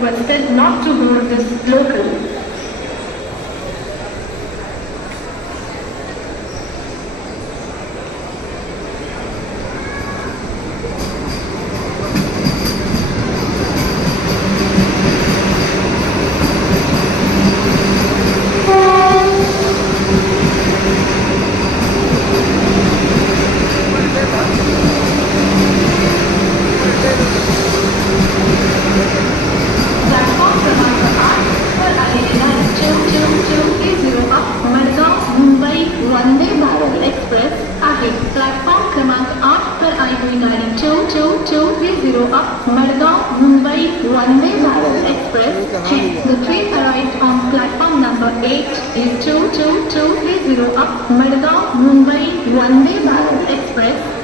requested not to board this local. Vande Bharat express आहे. Platform क्रमांक 8 पर आलेली गाडी 2220 up Madgaon, Mumbai Vande Bharat Express. The train arrived on platform number 8 is 2220 up Madgaon, Mumbai Vande Bharat Express.